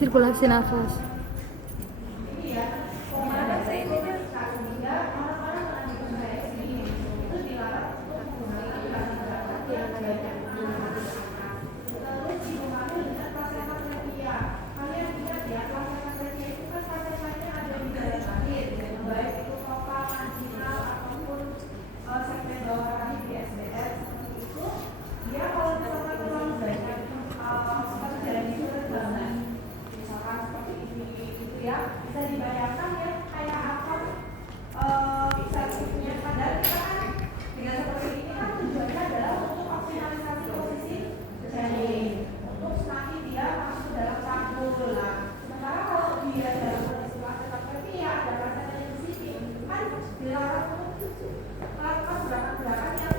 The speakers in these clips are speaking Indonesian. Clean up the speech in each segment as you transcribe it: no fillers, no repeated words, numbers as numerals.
Sirkulasi nafas. Bisa dibayangkan ya kayak apa fixasinya, padahal kita kan dengan seperti ini kan tujuannya adalah untuk optimalisasi posisi janin untuk nanti dia masuk dalam cangkul. Nah, sementara kalau dia dalam kondisi placenta previa ada placenta di sini kan dilarang untuk melakukan gerakan-gerakan yang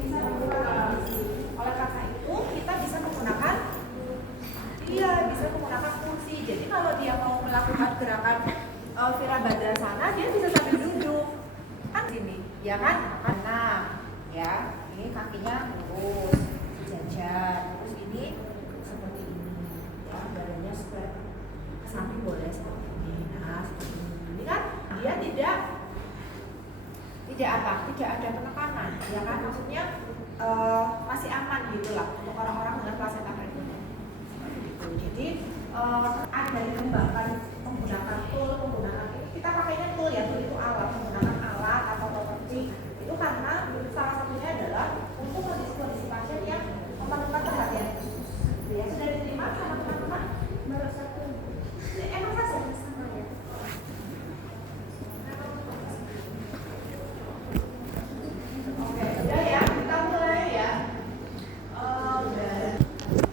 bisa membuka kondisi. Oleh karena itu kita bisa menggunakan fungsi. Jadi kalau dia mau melakukan gerakan Virabhadrasana, dia bisa sambil duduk kan sini, ya kan? Karena ya ini kakinya lurus, sejajar, terus ini seperti ini, ya badannya spread ke samping boleh seperti ini. Nah seperti ini kan dia tidak ada penekanan, ya kan? Maksudnya masih aman gitulah untuk orang-orang dengan placenta previa. Jadi ada dikembangkan menggunakan tool, kita pakainya tool ya, tool itu alat, menggunakan alat atau properti itu karena salah satunya adalah untuk kondisi pasien yang memerlukan perhatian khusus. Ya sudah diterima sama teman-teman? Baru satu. Emang saja sama ya. Oke, udah ya, kita mulai ya.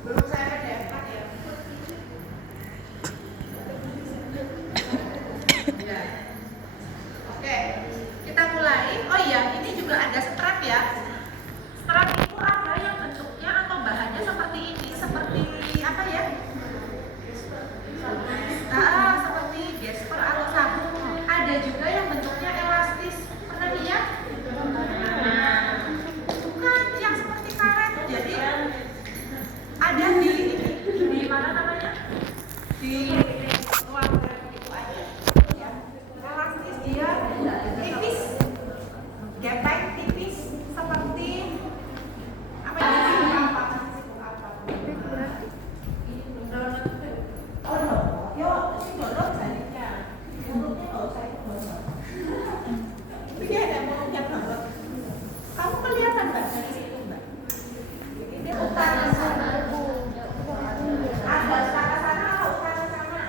Belum saya PDF-kan ya. Oke, kita mulai. Oh iya, ini juga ada strap ya. Strap itu ada yang bentuknya atau bahannya seperti ini, seperti apa ya? Seperti gesper atau sabun. Ada juga yang bentuknya elastis. Pernah lihat? Bukan yang seperti karet. Jadi ada di mana namanya? Di ruang itu aja. Ya. Elastis dia tipis, gepeng tipis seperti apa ya? Oh no, yo ini donor jadinya. Mulutnya nggak usah ikut donor. Ini ada mulutnya banget. Kamu kelihatan mbak dari situ mbak? Ini utara sana. Ada utara sana atau utara sana?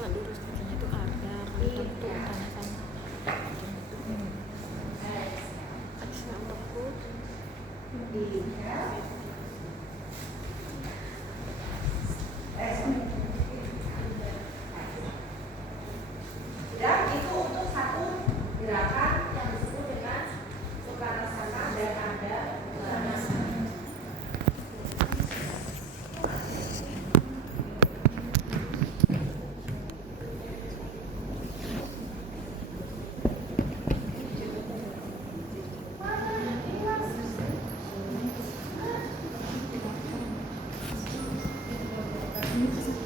Kalau lurus kakinya itu ada, kalau itu tanah sama. Action untukku. Dan itu untuk satu gerakan yang disebut dengan Sukarasana dan ada Uttanasana.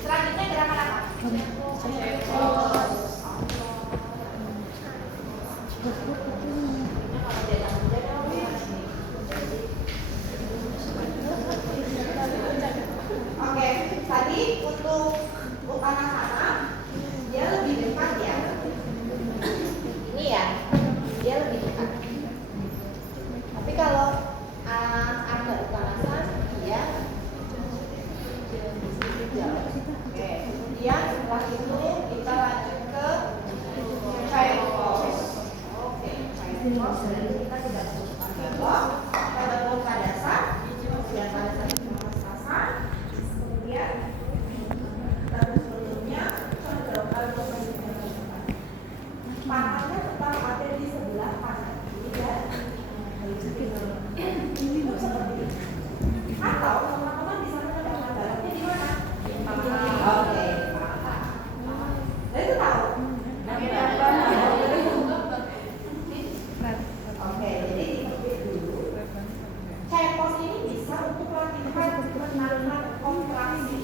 Selanjutnya gerakan apa? Oke, tadi untuk Uttanasana dia lebih dekat ya. Ini ya, dia lebih dekat. Tapi kalau ada Uttanasana dia jauh. Oke, kemudian setelah itu kita lanjut ke child pose. Oke, child pose dan kita tidak butuhkan belok, kita buka dasar, kemudian pada saat pemanasan, kemudian terus bentuknya condong panahnya tetap ada di sebelah kanan ini dan ini seperti ini. Atau teman-teman bisa menambahkan dalamnya di mana? Oke, nah itu tahu. Oke, jadi dikepit dulu. Child pose ini bisa untuk latihan menahan kontraksi.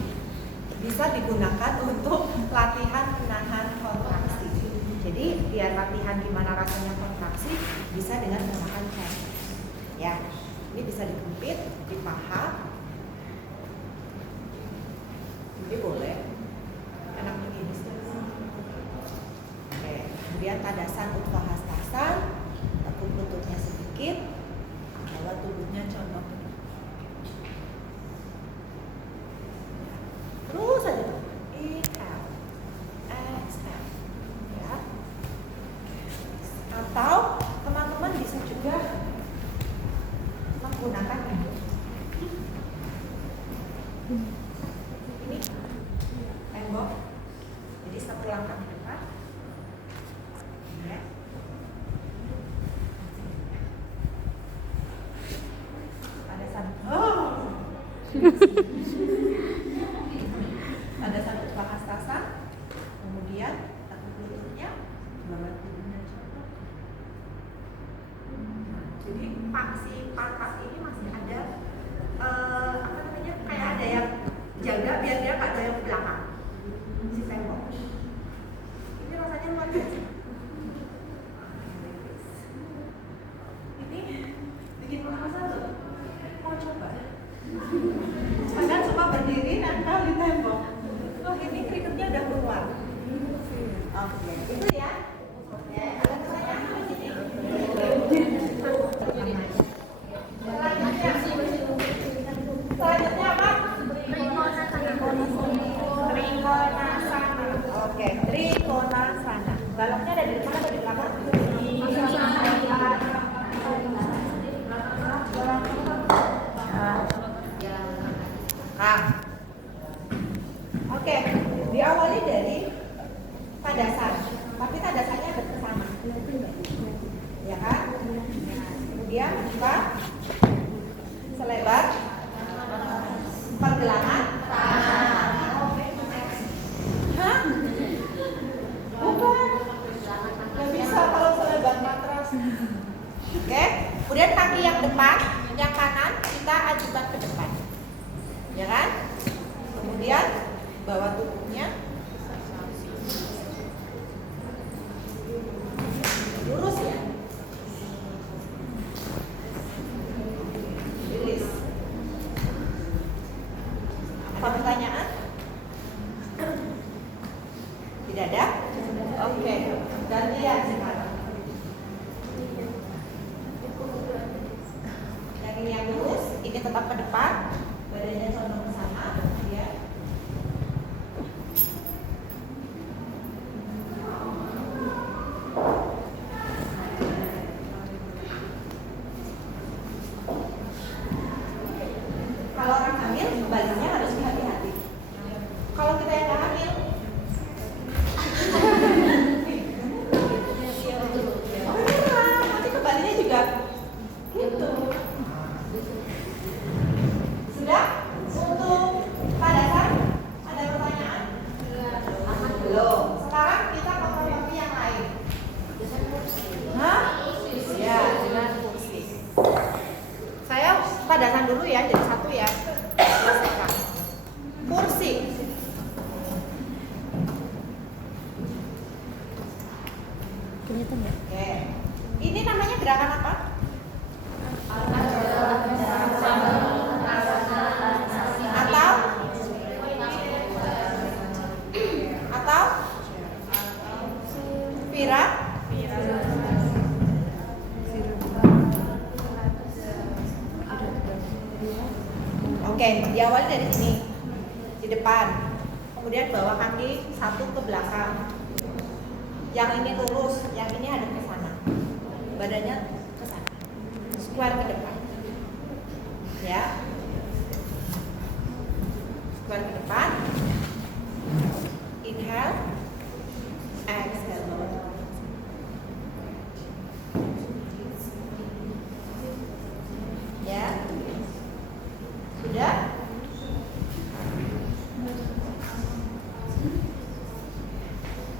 Bisa digunakan untuk latihan menahan kontraksi. Jadi biar latihan gimana rasanya kontraksi bisa dengan menggunakan child pose. Ya, ini bisa dikepit di paha. Ini boleh. Enak begini. Oke, kemudian tadasan Utthahastasana, tekuk lututnya sedikit, bawa tubuhnya condong ke depan. Terus aja tuh. Inhale, exhale, ya. Atau teman-teman bisa juga menggunakan ini. Ini tembok. Jadi satu langkah ke depan. Ya. Ada satu. Oh. Ada satu Utthahastasana. Kemudian tekuk lututnya, bawa tubuhnya condong. Jadi si pantat ini masih ada apa namanya, kayak ada yang jaga biar dia nggak jatuh ke belakang si tembok. Ini rasanya luar biasa. Ini bikin merasa loh. Mau coba? Padahal cuma berdiri nempel di tembok. Oh, ini keringetnya udah keluar. Oke, itu ya. Oke, ada pertanyaan di sini. Selanjutnya apa? Trikonasana. Oke, Trikonasana. Baloknya ada di depan atau di belakang? Oke, diawali dari tadasan, tapi tadasannya ada bersama, ya kan? Kemudian kita selebar pergelangan tangan. Hah? Bukan. Gak bisa kalau selebar matras. Oke. Kemudian kaki yang depan, yang kanan kita ajukan ke depan, ya kan? Kemudian bawa tubuhnya lurus ya. Rilis. Apa pertanyaan? Tidak ada? Oke. Gantian sekarang. Yang ini yang lurus, ini tetap ke depan, badannya condong ke sana, ya. itu enggak? Oke. Ini namanya gerakan apa? Atau Vira? Oke, diawali dari sini, di depan. Kemudian bawa kaki satu ke belakang. Yang ini lurus, yang ini hadap ke sana. Badannya ke sana. Square ke depan. Ya. Square ke depan. Inhale. Exhale. Ya. Sudah?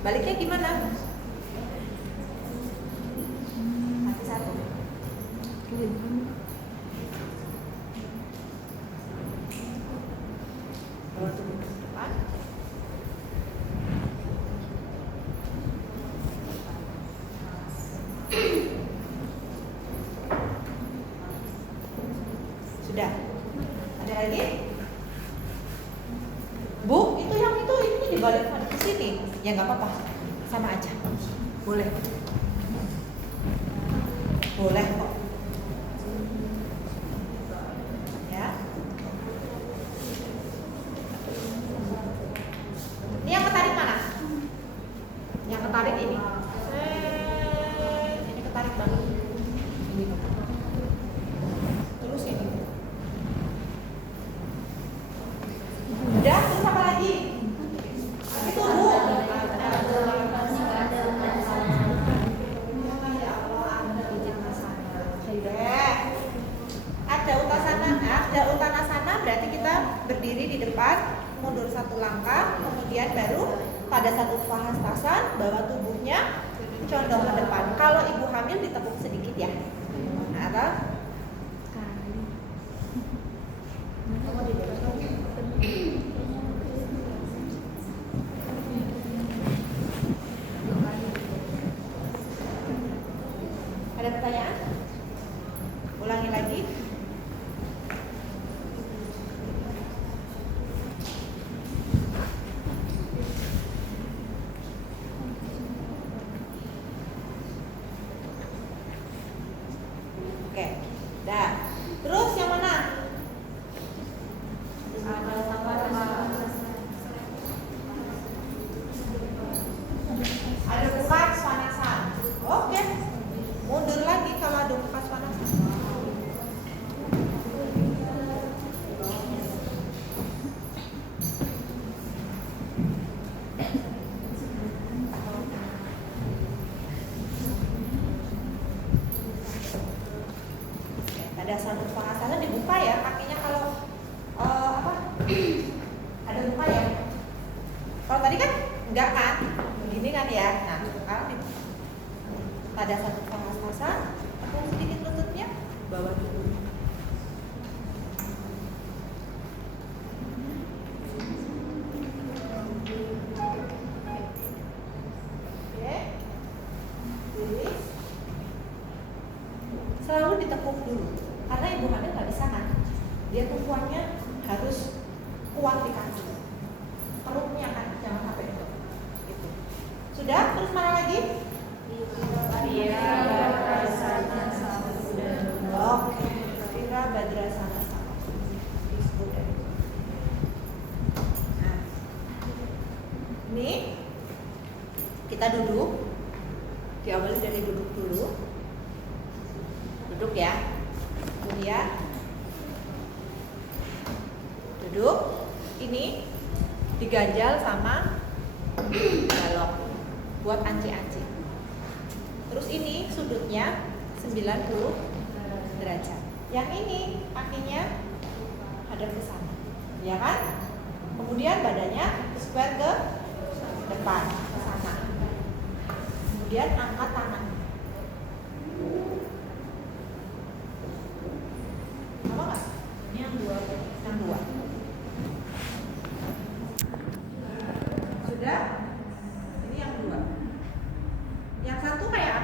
Baliknya gimana? Kaki satu. Bawa tubuh ke depan. Sudah. Ada lagi? Bu, itu yang itu ini dibalik ke sini. Ya nggak apa-apa, sama aja. Boleh. Boleh kok. Ya. Ini yang ketarik mana? Yang ketarik ini. Ini ketarik banget. Ini. Terus ini. Udah, terus apa lagi? Itu Bu. Ada uttanasana, berarti kita berdiri di depan, mundur satu langkah, kemudian baru pada saat utthanasasan bawa tubuhnya condong ke depan. Kalau ibu hamil ditepuk sedikit ya. Nah, atau ada pertanyaan? Ulangi lagi. Oke, dah. Terus yang mana? Ada buka swanasa. Oke. Mundur lagi kalau ada buka swanasa. Pada saat uttanasana dibuka ya kakinya kalau ada buka ya. Kalau tadi kan enggak kan, begini kan ya. Nah sekarang dibuka. Pada saat uttanasana tepung sedikit lututnya, bawa dulu. Oke, release. Selalu ditekuk dulu. Karena ibu hamil nggak bisa kan, dia tumpuannya harus kuat di kaki, perutnya kan jangan sampai itu. Gitu. Sudah, terus mana lagi? Oke, Vira Badrasana sama. Nah, ini kita duduk. Diawali dari duduk dulu. Duduk ya. Kemudian duduk. Ini diganjal sama balok buat anci-anci. Terus ini sudutnya 90 derajat. Yang ini kakinya hadap ke sana. Ya kan? Kemudian badannya square ke depan ke sana. Kemudian angkat tangan. Apa enggak? Ini yang dua. Yang dua. Sudah? Ini yang dua. Yang satu kayak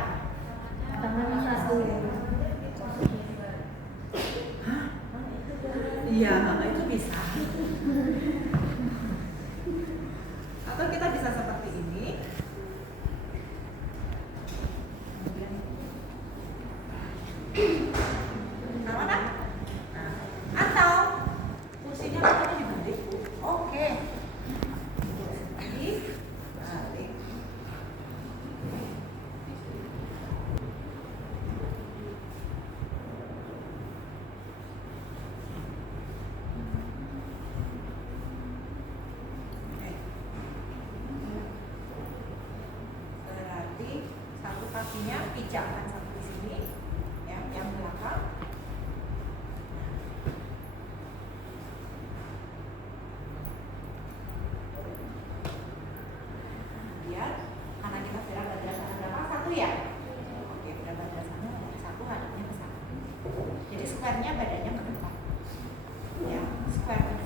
kakinya pijakkan satu di sini, ya, yang belakang. Kemudian karena kita berat badan sana berapa? Satu ya? Oke, berat badan sana dari satu hadapnya ke sana. Jadi square-nya badannya ke depan. Ya, square ke depan.